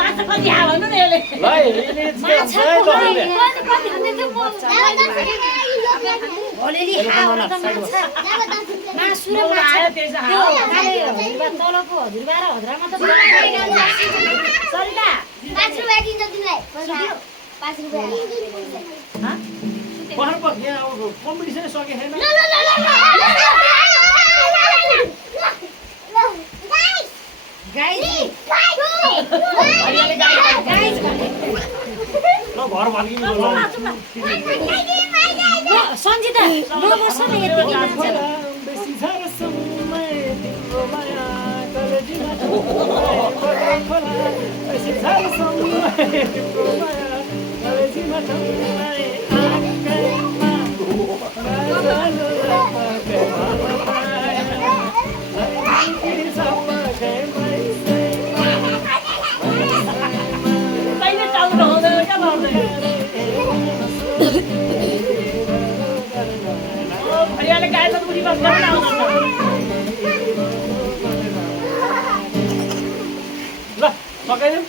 माछा कति हाल्नु नि यसले माछा कति खाने त्यो भोलिले हाल्नु त माछा मासु र माछा त्यो तलको हजुरबा र हजुरआमा त सरिता 5 रुपैयाँ दिन्छ तिमीलाई 5 रुपैयाँ ह पहर पर यहाँ अब कम्पिटिसन सके छैन गाइस ल घर भागिनु सन्जिता ल बस्न यतिकै मान्छे बेसी छ र समय तिम्रो माया कलेजीमा बेसी छ र समय तिम्रो माया कलेजीमा ठम्बाए ल सकाइदिउँ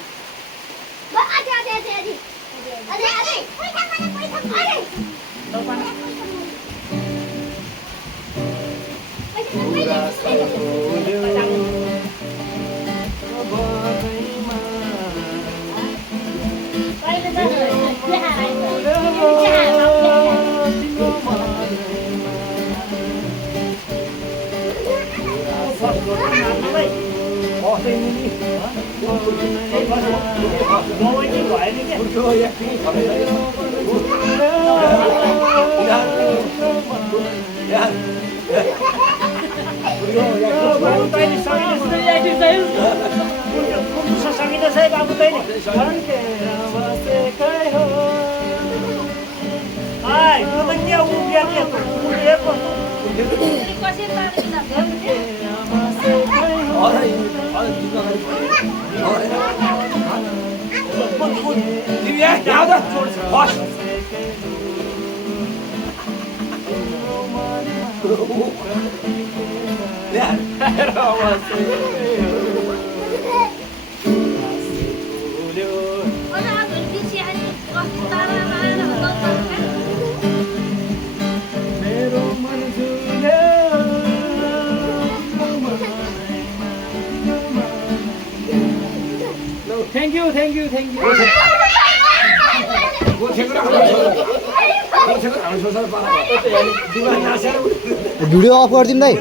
Thank you. भिडियो अफ गरिदिनु दाइ